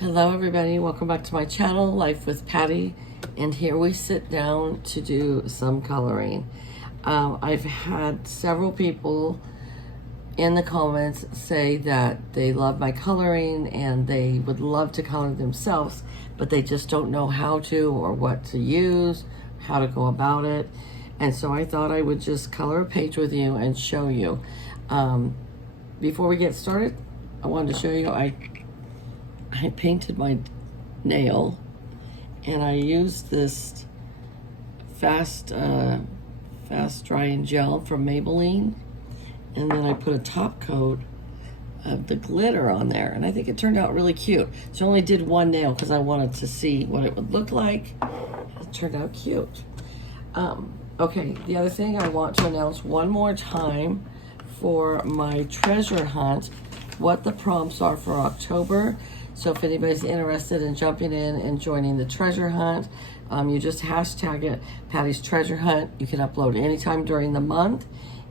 Hello everybody, welcome back to my channel, Life with Patty, and here we sit down to do some coloring. I've had several people in the comments say that they love my coloring and they would love to color themselves, but they just don't know how to or what to use, how to go about it. And so I thought I would just color a page with you and show you. Before we get started, I wanted to show you, I painted my nail and I used this fast drying gel from Maybelline, and then I put a top coat of the glitter on there, and I think it turned out really cute. So I only did one nail because I wanted to see what it would look like. It turned out cute. Okay, the other thing I want to announce one more time for my treasure hunt, what the prompts are for October. So if anybody's interested in jumping in and joining the treasure hunt, you just hashtag it Patty's Treasure Hunt. You can upload anytime during the month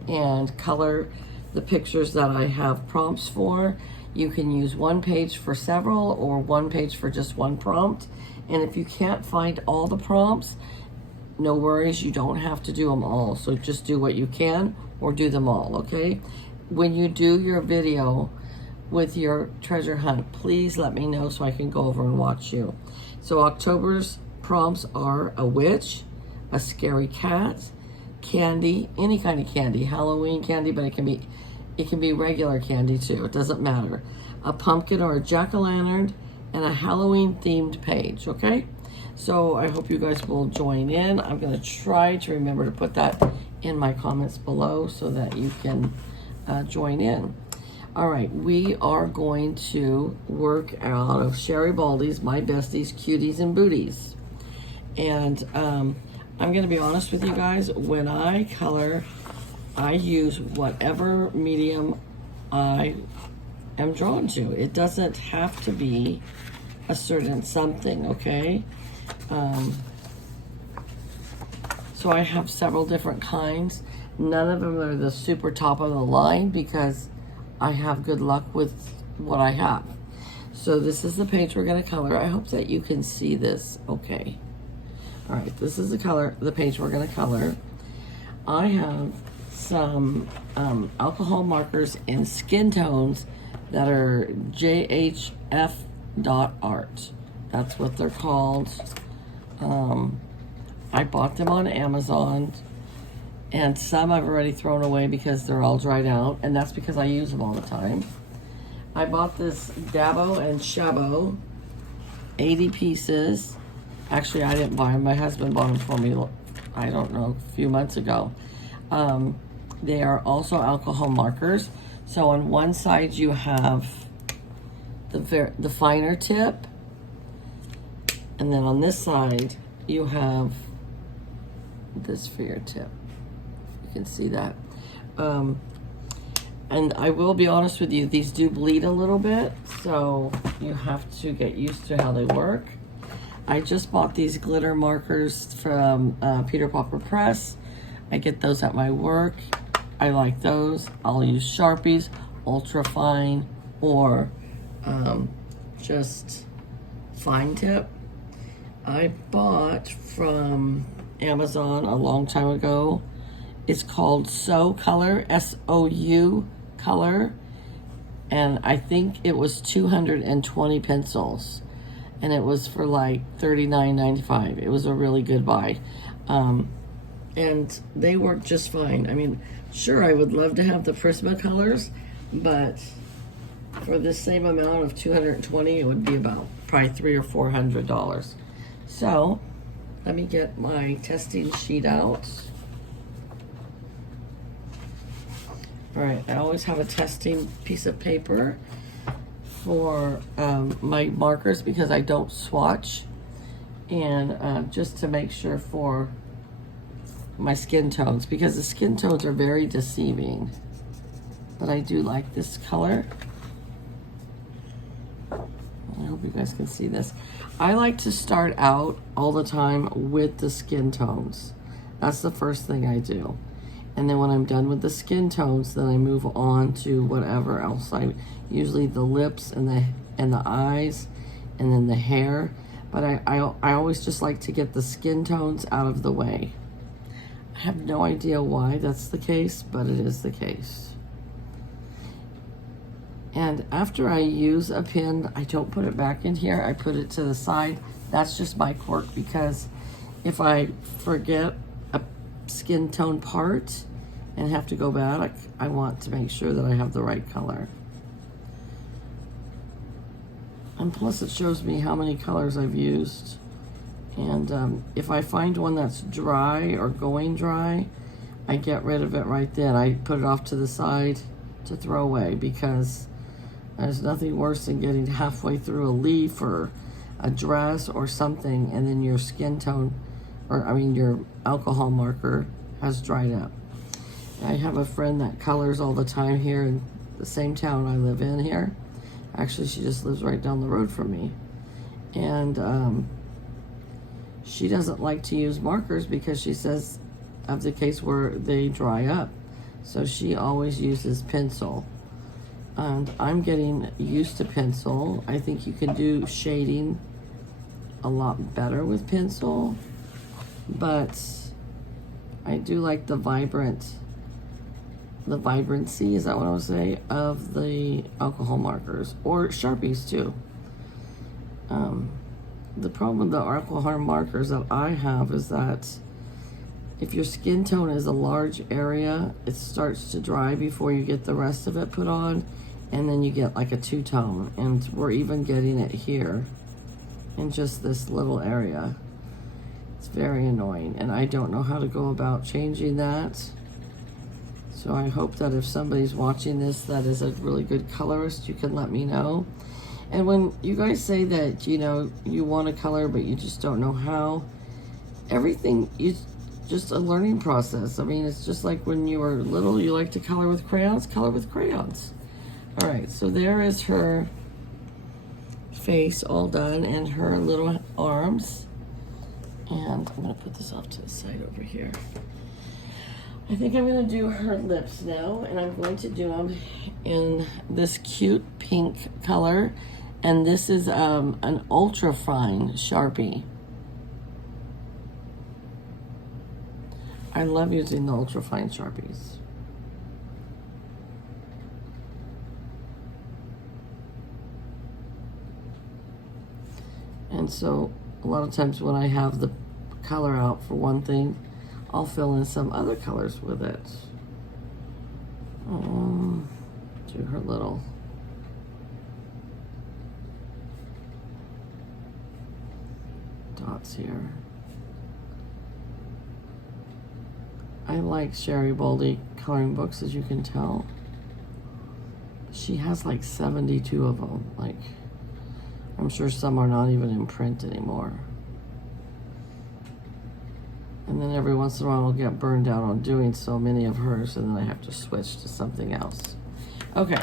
and color the pictures that I have prompts for. You can use one page for several or one page for just one prompt. And if you can't find all the prompts, no worries, you don't have to do them all. So just do what you can or do them all, okay? When you do your video with your treasure hunt, please let me know so I can go over and watch you. So October's prompts are a witch, a scary cat, candy, any kind of candy, Halloween candy, but it can be regular candy too, it doesn't matter. A pumpkin or a jack-o'-lantern, and a Halloween themed page, okay? So I hope you guys will join in. I'm gonna try to remember to put that in my comments below so that you can join in. All right, we are going to work out of Sherry Baldy's My Besties, Cuties, and Booties. And I'm gonna be honest with you guys, when I color, I use whatever medium I am drawn to. It doesn't have to be a certain something, okay? So I have several different kinds. None of them are the super top of the line because I have good luck with what I have. So this is the page we're gonna color. I hope that you can see this okay. All right, this is the page we're gonna color. I have some alcohol markers in skin tones that are JHF.art. That's what they're called. I bought them on Amazon, and some I've already thrown away because they're all dried out, and that's because I use them all the time. I bought this Dabo and Shabo, 80 pieces. Actually, I didn't buy them. My husband bought them for me, I don't know, a few months ago. They are also alcohol markers. So on one side you have the finer tip, and then on this side you have this for your tip. You can see that. And I will be honest with you, these do bleed a little bit, so you have to get used to how they work. I just bought these glitter markers from Peter Popper Press. I get those at my work. I like those. I'll use Sharpies, ultra fine, or just fine tip. I bought from Amazon a long time ago. It's called So Color, S-O-U Color, and I think it was 220 pencils, and it was for like $39.95. It was a really good buy, and they work just fine. I mean, sure, I would love to have the Prismacolors, but for the same amount of 220, it would be about probably $300 or $400. So let me get my testing sheet out. All right, I always have a testing piece of paper for my markers because I don't swatch, and just to make sure for my skin tones, because the skin tones are very deceiving. But I do like this color. I hope you guys can see this. I like to start out all the time with the skin tones. That's the first thing I do. And then when I'm done with the skin tones, then I move on to whatever else. Usually the lips and the eyes, and then the hair. But I always just like to get the skin tones out of the way. I have no idea why that's the case, but it is the case. And after I use a pin, I don't put it back in here. I put it to the side. That's just my quirk, because if I forget a skin tone part and have to go back, I want to make sure that I have the right color. And plus it shows me how many colors I've used. And if I find one that's dry or going dry, I get rid of it right then. I put it off to the side to throw away, because there's nothing worse than getting halfway through a leaf or a dress or something, and then your skin tone, or I mean your alcohol marker has dried up. I have a friend that colors all the time here in the same town I live in here. Actually, she just lives right down the road from me. And she doesn't like to use markers because she says of the case where they dry up. So she always uses pencil. And I'm getting used to pencil. I think you can do shading a lot better with pencil, but I do like the vibrancy, is that what I would say, of the alcohol markers, or Sharpies too. The problem with the alcohol markers that I have is that if your skin tone is a large area, it starts to dry before you get the rest of it put on, and then you get like a two-tone, and we're even getting it here in just this little area. It's very annoying, and I don't know how to go about changing that. So I hope that if somebody's watching this that is a really good colorist, you can let me know. And when you guys say that, you know, you want a color but you just don't know how, everything is just a learning process. I mean, it's just like when you were little, you like to color with crayons, color with crayons. All right, so there is her face all done and her little arms. And I'm gonna put this off to the side over here. I think I'm gonna do her lips now, and I'm going to do them in this cute pink color. And this is an ultra fine Sharpie. I love using the ultra fine Sharpies. And so a lot of times when I have the color out for one thing, I'll fill in some other colors with it. Do her little dots here. I like Sherry Boldy coloring books, as you can tell. She has like 72 of them. Like, I'm sure some are not even in print anymore. And then every once in a while I'll get burned out on doing so many of hers, and then I have to switch to something else. Okay.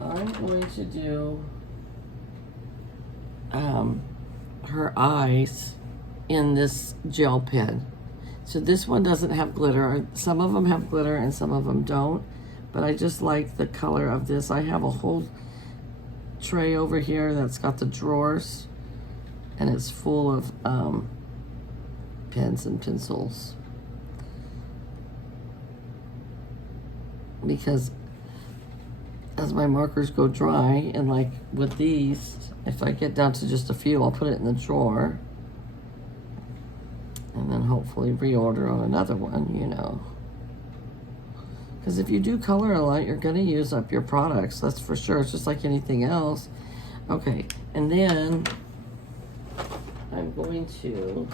I'm going to do her eyes in this gel pen. So this one doesn't have glitter. Some of them have glitter and some of them don't, but I just like the color of this. I have a whole tray over here that's got the drawers, and it's full of pens and pencils. Because as my markers go dry, and like with these, if I get down to just a few, I'll put it in the drawer. And then hopefully reorder on another one, you know. Because if you do color a lot, you're gonna use up your products, that's for sure. It's just like anything else. Okay, and then I'm going to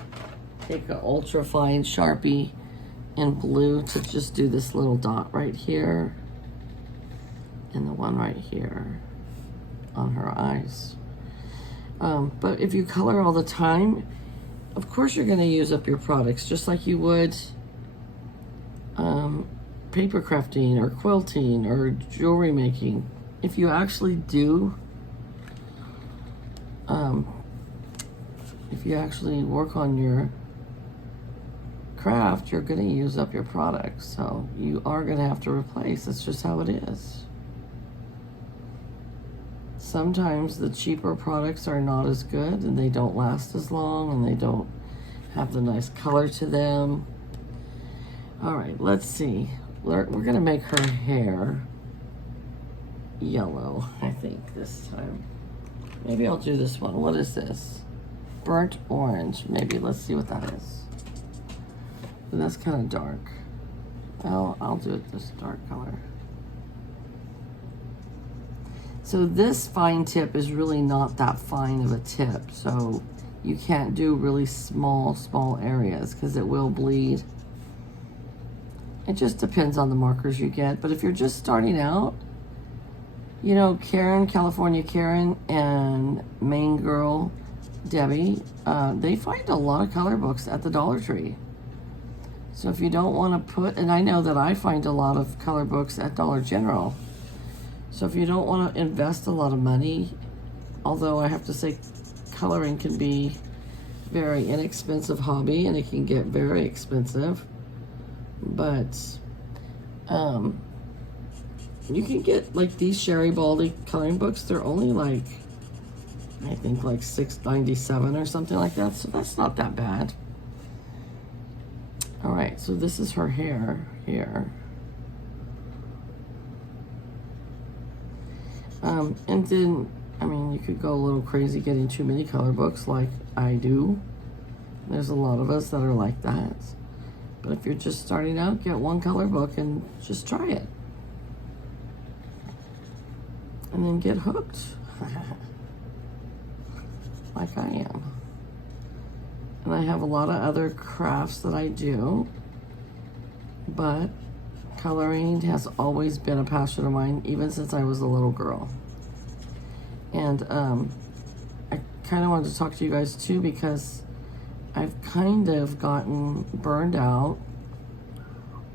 take an ultra fine Sharpie in blue to just do this little dot right here, and the one right here on her eyes. But if you color all the time, of course you're going to use up your products, just like you would paper crafting or quilting or jewelry making. If you actually do, if you actually work on your craft, you're going to use up your products. So you are going to have to replace. That's just how it is. sometimes the cheaper products are not as good and they don't last as long and they don't have the nice color to them. All right, let's see. We're gonna make her hair yellow, I think, this time. Maybe I'll do this one. What is this? Burnt orange. Maybe. Let's see what that is. And that's kind of dark. Well, I'll do it this dark color. So this fine tip is really not that fine of a tip. So you can't do really small areas because it will bleed. It just depends on the markers you get. But if you're just starting out, you know, Karen, California Karen, and Maine Girl, Debbie, they find a lot of color books at the Dollar Tree. So if you don't want to put, and I know that I find a lot of color books at Dollar General. So if you don't want to invest a lot of money, although I have to say coloring can be very inexpensive hobby and it can get very expensive, but you can get like these Sherry Baldy coloring books. They're only like, I think like $6.97 or something like that. So that's not that bad. All right, so this is her hair here. And then, I mean, you could go a little crazy getting too many color books like I do. There's a lot of us that are like that. But if you're just starting out, get one color book and just try it. And then get hooked. Like I am. And I have a lot of other crafts that I do. But coloring has always been a passion of mine, even since I was a little girl. And I kind of wanted to talk to you guys too because I've kind of gotten burned out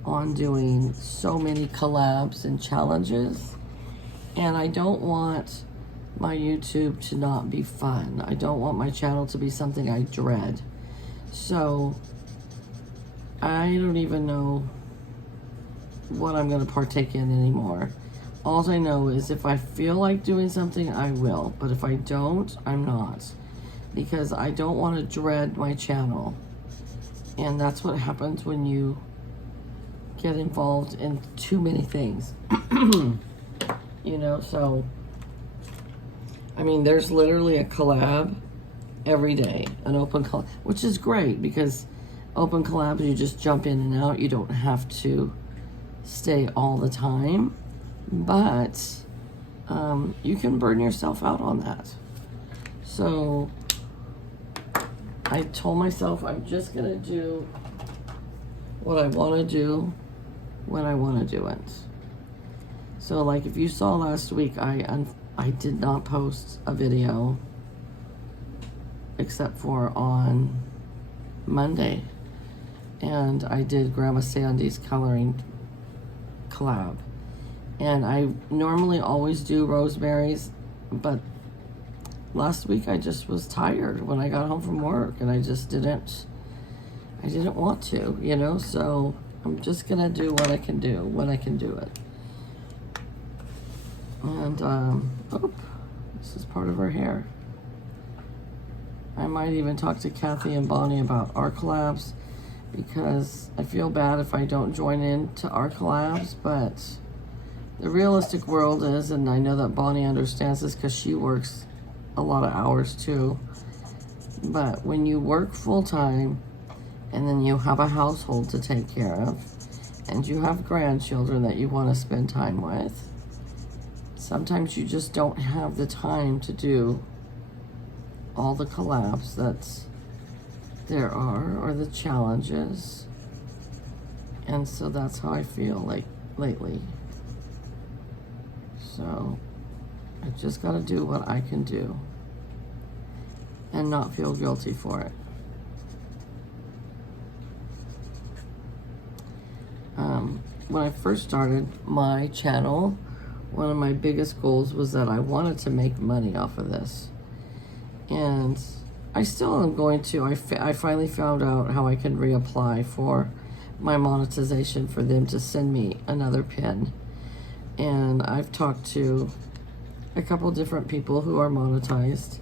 on doing so many collabs and challenges. And I don't want my YouTube to not be fun. I don't want my channel to be something I dread. So I don't even know what I'm going to partake in anymore. All I know is if I feel like doing something, I will. But if I don't, I'm not. Because I don't want to dread my channel. And that's what happens when you get involved in too many things. You know, so I mean, there's literally a collab every day, an open collab, which is great because open collabs, you just jump in and out. You don't have to stay all the time, but you can burn yourself out on that. So I told myself I'm just gonna do what I want to do when I want to do it. So like if you saw last week, I did not post a video except for on Monday, and I did Grandma Sandy's coloring collab. And I normally always do Rosemary's, but last week I just was tired when I got home from work and I didn't want to, you know, so I'm just gonna do what I can do when I can do it. And oh, this is part of her hair. I might even talk to Kathy and Bonnie about our collabs because I feel bad if I don't join in to our collabs, but the realistic world is, and I know that Bonnie understands this because she works a lot of hours too, but when you work full-time and then you have a household to take care of and you have grandchildren that you want to spend time with, sometimes you just don't have the time to do all the collabs that there are or the challenges. And so that's how I feel like lately. So I just got to do what I can do and not feel guilty for it. When I first started my channel, one of my biggest goals was that I wanted to make money off of this. And I still am going to. I finally found out how I can reapply for my monetization for them to send me another pin. And I've talked to a couple different people who are monetized.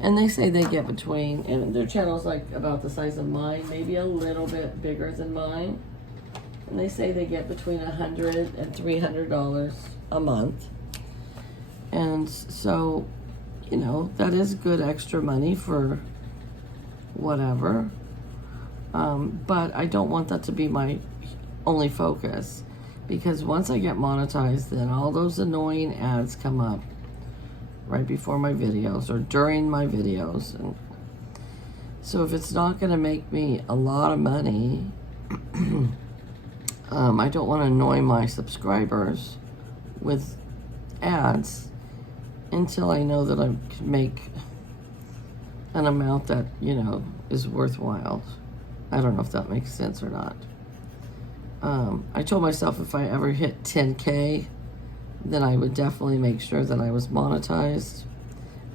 And they say they get between, and their channel's like about the size of mine, maybe a little bit bigger than mine. And they say they get between $100 and $300 a month. And so, you know, that is good extra money for whatever. But I don't want that to be my only focus, because once I get monetized, then all those annoying ads come up right before my videos or during my videos. And so if it's not going to make me a lot of money, I don't want to annoy my subscribers with ads until I know that I can make an amount that, you know, is worthwhile. I don't know if that makes sense or not. I told myself if I ever hit 10K, then I would definitely make sure that I was monetized.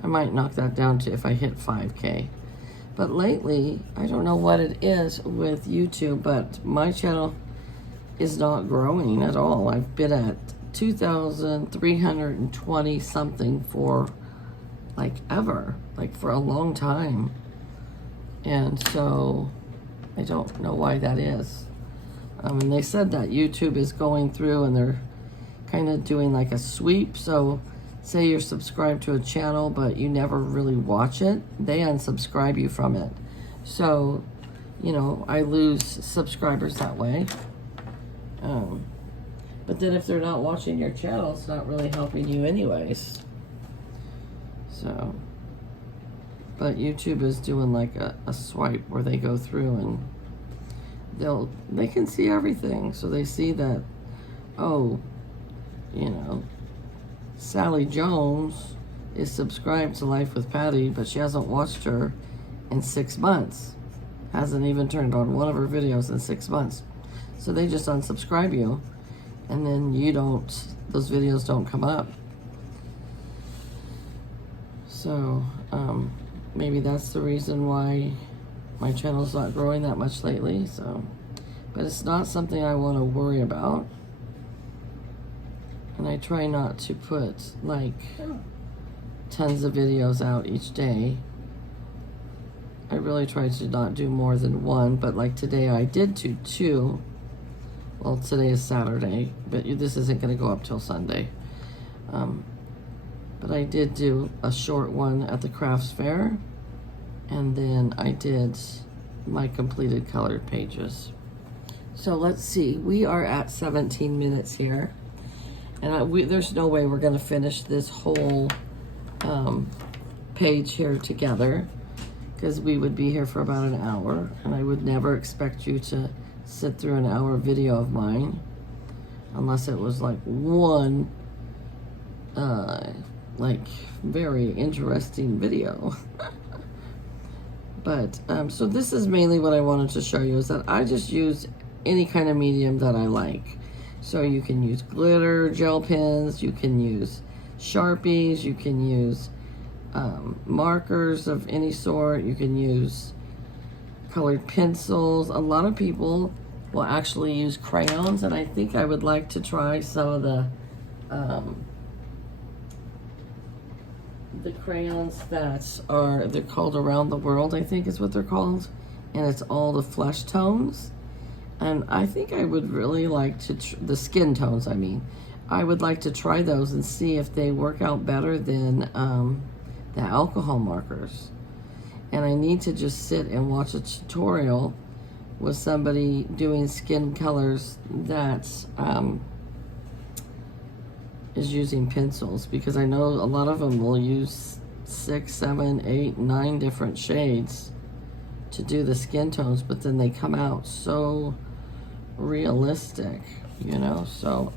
I might knock that down to if I hit 5K. But lately, I don't know what it is with YouTube, but my channel is not growing at all. I've been at 2,320 something for like ever, like for a long time. And so I don't know why that is. And they said that YouTube is going through and they're kind of doing like a sweep. So say you're subscribed to a channel, but you never really watch it, they unsubscribe you from it. So, you know, I lose subscribers that way. But then if they're not watching your channel, it's not really helping you anyways. So, but YouTube is doing like a swipe where they go through and they can see everything. So they see that, oh, you know, Sally Jones is subscribed to Life with Patty, but she hasn't watched her in 6 months. Hasn't even turned on one of her videos in 6 months. So they just unsubscribe you, and then those videos don't come up. So maybe that's the reason why my channel's not growing that much lately. So, but it's not something I want to worry about. And I try not to put like tons of videos out each day. I really try to not do more than one, but like today I did do 2. Well, today is Saturday, but this isn't going to go up till Sunday. But I did do a short one at the crafts fair, and then I did my completed colored pages. So let's see, we are at 17 minutes here, and there's no way we're going to finish this whole page here together, because we would be here for about an hour, and I would never expect you to sit through an hour video of mine unless it was like one like very interesting video. But so this is mainly what I wanted to show you, is that I just use any kind of medium that I like. So you can use glitter gel pens, you can use Sharpies, you can use markers of any sort, you can use colored pencils. A lot of people will actually use crayons, and I think I would like to try some of the crayons that they're called Around the World, I think is what they're called, and it's all the flesh tones. And I think I would really like to the skin tones, I mean. I would like to try those and see if they work out better than the alcohol markers. And I need to just sit and watch a tutorial with somebody doing skin colors that is using pencils, because I know a lot of them will use 6, 7, 8, 9 different shades to do the skin tones, but then they come out so realistic, you know. So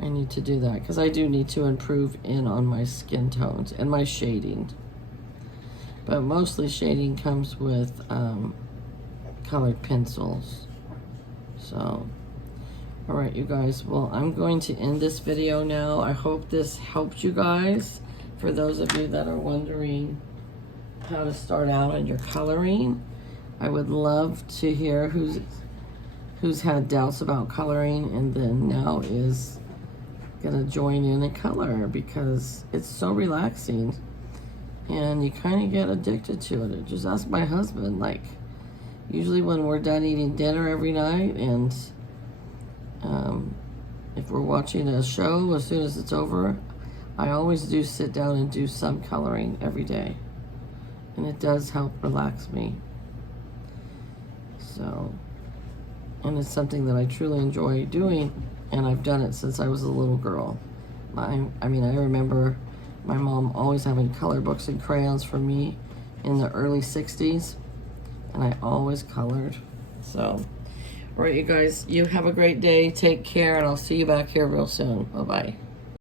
I need to do that, because I do need to improve on my skin tones and my shading. But mostly shading comes with colored pencils. So, all right, you guys. Well, I'm going to end this video now. I hope this helped you guys. For those of you that are wondering how to start out on your coloring, I would love to hear who's had doubts about coloring and then now is gonna join in and color because it's so relaxing and you kind of get addicted to it. Just ask my husband, like, usually when we're done eating dinner every night and if we're watching a show, as soon as it's over, I always do sit down and do some coloring every day. And it does help relax me. So, and it's something that I truly enjoy doing, and I've done it since I was a little girl. I remember my mom always having color books and crayons for me in the early 60s, and I always colored. So, all right, you guys, you have a great day. Take care, and I'll see you back here real soon. Bye-bye.